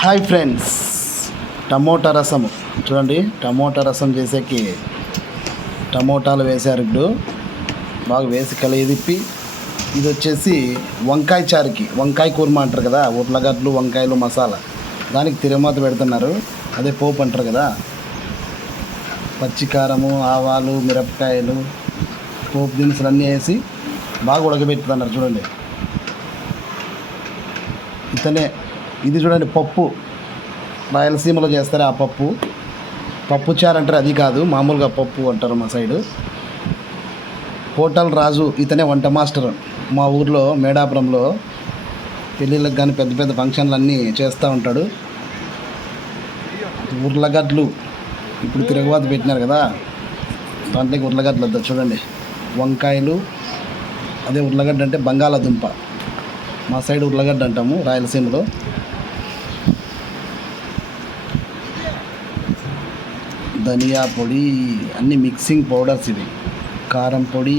Hi friends tomato రసం. చూడండి tomato రసం చేసేకి టమోటాలు వేశారు ఇప్పుడు. బాగా వేసి కలిదిప్పి ఇది వచ్చేసి వంకాయ చారుకి. వంకాయ కూర్మ అంటారు కదా ఉర్లగడ్డలు వంకాయలు మసాలా. దానికి తిరుమత పెడుతున్నారు. అదే పోపు అంటారు కదా. పచ్చికారము ఆవాలు మిరపకాయలు పోపు దినుసులు అన్నీ వేసి బాగా ఉడకబెట్టుతున్నారు చూడండి. ఇతనే ఇది చూడండి పప్పు. రాయలసీమలో చేస్తారు ఆ పప్పు? పప్పు చారు అంటారు అది కాదు. మామూలుగా పప్పు అంటారు మా సైడు. హోటల్ రాజు ఇతనే వంట మాస్టర్. మా ఊర్లో మేడాపురంలో పెళ్ళిళ్ళకి కానీ పెద్ద పెద్ద ఫంక్షన్లు అన్నీ చేస్తూ ఉంటాడు. ఉర్లగడ్డలు. ఇప్పుడు తిరగబాత పెట్టినారు కదా. దాంట్లోకి ఉర్లగడ్డలు వద్ద చూడండి. వంకాయలు అదే ఉర్లగడ్డ అంటే బంగాళాదుంప. మా సైడ్ ఉర్లగడ్డ అంటాము రాయలసీమలో. ధనియా పొడి అన్ని మిక్సింగ్ పౌడర్స్ ఇవి. కారం పొడి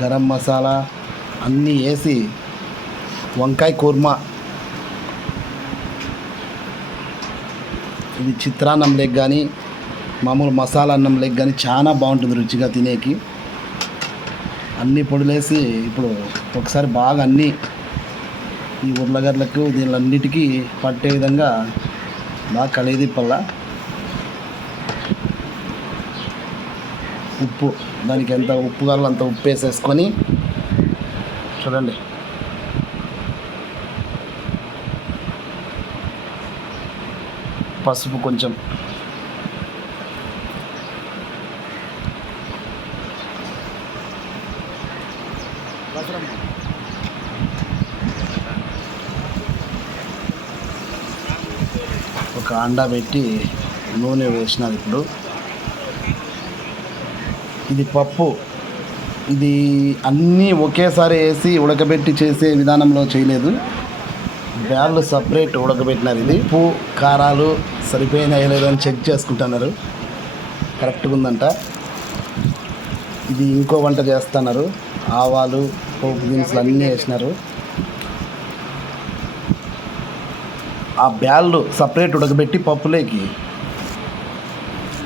గరం మసాలా అన్నీ వేసి వంకాయ కూర్మా. ఇది చిత్రాన్నం లెగ్ కానీ మామూలు మసాలా అన్నం లెగ్ కానీ చాలా బాగుంటుంది రుచిగా తినేకి. అన్ని పొడులేసి ఇప్పుడు ఒకసారి బాగా అన్నీ ఈ ఉర్లగడ్డలకు దీనిలన్నిటికీ పట్టే విధంగా బాగా కలిదిప్పల్లా ఉప్పు. దానికి ఎంత ఉప్పు కావాలో అంత ఉప్పు వేసేసుకొని చూడండి. పసుపు కొంచెం. ఒక అండా పెట్టి నూనె వేసినారు ఇప్పుడు. ఇది పప్పు. ఇది అన్నీ ఒకేసారి వేసి ఉడకబెట్టి చేసే విధానంలో చేయలేదు. బ్యాళ్ళు సపరేట్ ఉడకబెట్టినారు ఇది. ఉప్పు కారాలు సరిపోయినాయో లేదో అని చెక్ చేసుకుంటున్నారు. కరెక్ట్గా ఉందంట. ఇది ఇంకో వంట చేస్తున్నారు. ఆవాలు పోపు దినుసులు అన్నీ వేసినారు. ఆ బ్యాళ్ళు సపరేట్ ఉడకబెట్టి పప్పులోకి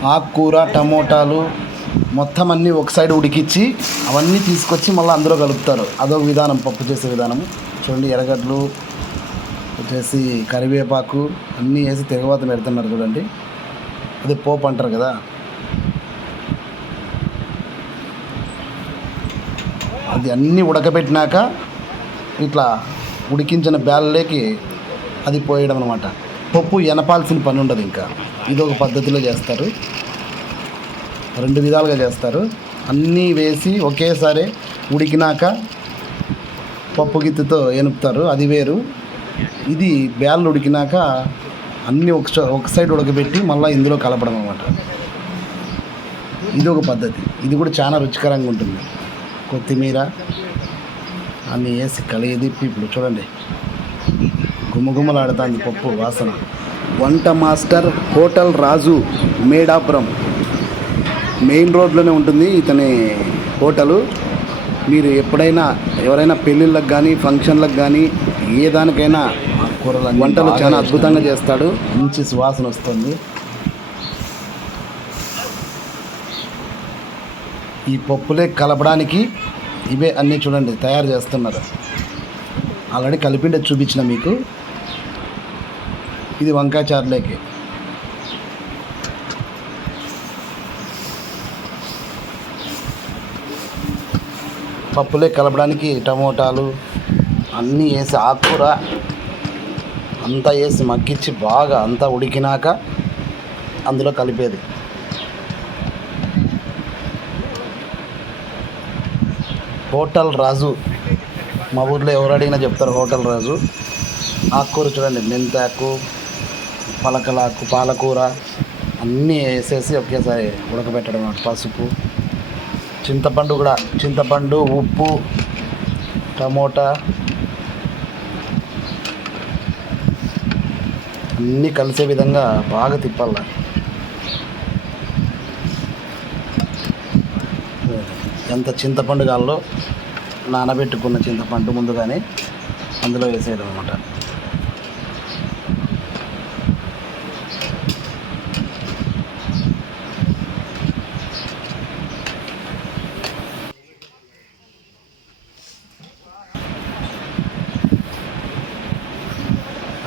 ఆకుకూర టమోటాలు మొత్తం అన్నీ ఒక సైడ్ ఉడికిచ్చి అవన్నీ తీసుకొచ్చి మళ్ళీ అందులో కలుపుతారు. అదొక విధానం పప్పు చేసే విధానం చూడండి ఎర్రగడ్డలు వచ్చేసి కరివేపాకు అన్నీ వేసి తెగవాత పెడుతున్నారు చూడండి. అది పోపు అంటారు కదా. అది అన్నీ ఉడకబెట్టినాక ఇట్లా ఉడికించిన బ్యాల్లోకి అది పోయడం అనమాట పప్పు ఎనపాల్సిన పని ఉండదు ఇంకా. ఇది ఒక పద్ధతిలో చేస్తారు. రెండు విధాలుగా చేస్తారు. అన్నీ వేసి ఒకేసారి ఉడికినాక పప్పు గిత్తితో ఎనుపుతారు అది వేరు. ఇది బ్యాళ్ళు ఉడికినాక అన్నీ ఒక ఒక సైడ్ ఉడకబెట్టి మళ్ళీ ఇందులో కలపడం అనమాట ఇది ఒక పద్ధతి. ఇది కూడా చాలా రుచికరంగా ఉంటుంది. కొత్తిమీర అన్నీ వేసి కలిగిదిప్పి ఇప్పుడు చూడండి. గుమ్మగుమ్మలాడుతుంది పప్పు వాసన. వంట master hotel Raju Medapuram. Main రోడ్లోనే ఉంటుంది ఇతని హోటలు. మీరు ఎప్పుడైనా ఎవరైనా పెళ్ళిళ్ళకి కానీ ఫంక్షన్లకు కానీ ఏ దానికైనా వంటలు చాలా అద్భుతంగా చేస్తాడు. మంచి సువాసన వస్తుంది. ఈ పప్పులే కలపడానికి ఇవే అన్నీ చూడండి తయారు చేస్తున్నారు. ఆల్రెడీ కలిపిండే చూపించిన మీకు. ఇది వంకాయ చారులేకి. పప్పులే కలపడానికి టమోటాలు అన్నీ వేసి ఆకుకూర అంతా వేసి మగ్గించి బాగా అంతా ఉడికినాక అందులో కలిపేది. హోటల్ రాజు మా ఊర్లో ఎవరు అడిగినా చెప్తారు హోటల్ రాజు. ఆకుకూర చూడండి మెంతాకు పలకలాకు పాలకూర అన్నీ వేసేసి ఒకేసారి ఉడకబెట్టడం పసుపు. చింతపండు కూడా చింతపండు ఉప్పు టమోటా అన్నీ కలిసే విధంగా బాగా తిప్పాల ఎంత చింతపండు కాల్లో నానబెట్టుకున్న చింతపండు ముందుగానే అందులో వేసేయడం అనమాట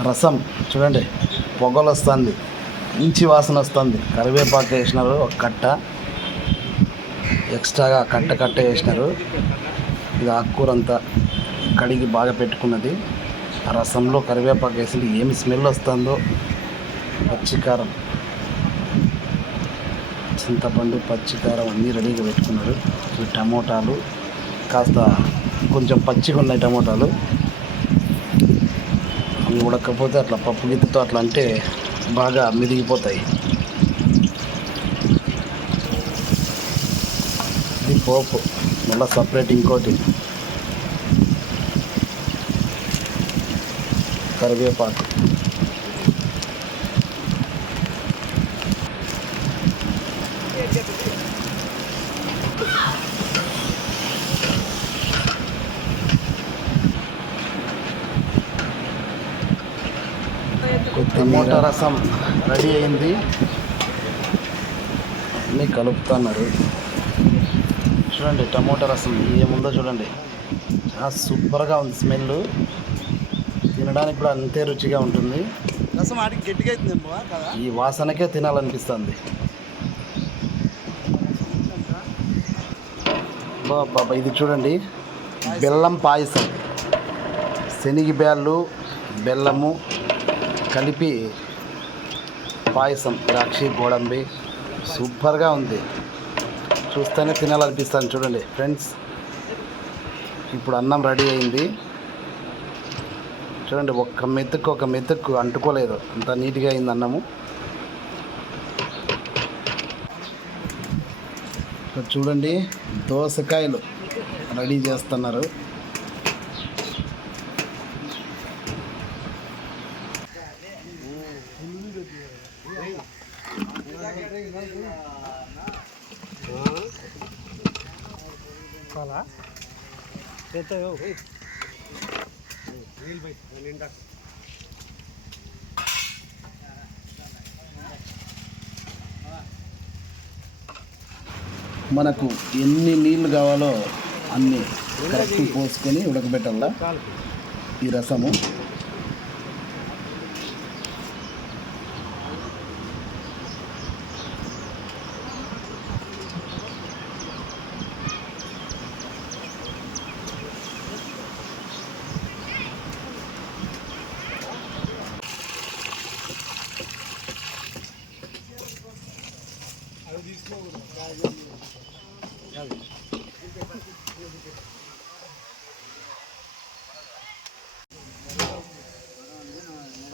రసం చూడండి పొగలు వస్తుంది మంచి వాసన వస్తుంది. కరివేపాకు వేసినారు ఒక కట్ట. ఎక్స్ట్రాగా కట్ట కట్ట వేసినారు. ఇది ఆకుకూర అంతా కడిగి బాగా పెట్టుకున్నది. ఆ రసంలో కరివేపాకు వేసింది ఏమి స్మెల్ వస్తుందో. పచ్చికారం. చింతపండు పచ్చికారం అన్నీ రెడీగా పెట్టుకున్నారు. ఈ టమోటాలు కాస్త కొంచెం పచ్చిగా ఉన్నాయి టమోటాలు. ఇవి ఉడకపోతే అట్లా పప్పు గిత్తతో అట్లా అంటే బాగా మిదిగిపోతాయి. ఇది పోపు మళ్ళీ సపరేట్ ఇంకోటి. కరివేపాకు. టమోటా రసం రెడీ అయింది. అన్నీ కలుపుతున్నారు. చూడండి టమోటా రసం ఏముందో చూడండి. చాలా సూపర్గా ఉంది స్మెల్. తినడానికి కూడా అంతే రుచిగా ఉంటుంది. రసం ఆడికి గట్టిగా కదా? ఈ వాసనకే తినాలనిపిస్తుంది. బా- బాబా ఇది చూడండి. బెల్లం పాయసం. శనగ బ్యాళ్ళు బెల్లము కలిపి పాయసం ద్రాక్షి గోడంబి సూపర్గా ఉంది. చూస్తేనే తినాలనిపిస్తుంది. చూడండి ఫ్రెండ్స్ ఇప్పుడు అన్నం రెడీ అయింది. చూడండి ఒక్క మెతుకు ఒక మెతుకు అంటుకోలేదు. అంత నీట్గా అయింది అన్నము. చూడండి దోసకాయలు రెడీ చేస్తున్నారు. మనకు ఎన్ని నీళ్ళు కావాలో అన్ని కరెక్ట్ పోసుకొని ఉడకబెట్టాల? ఈ రసము.